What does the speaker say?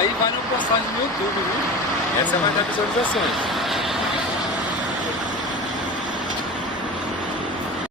aí vale uma postagem no YouTube, viu? Essa vai dar visualizações.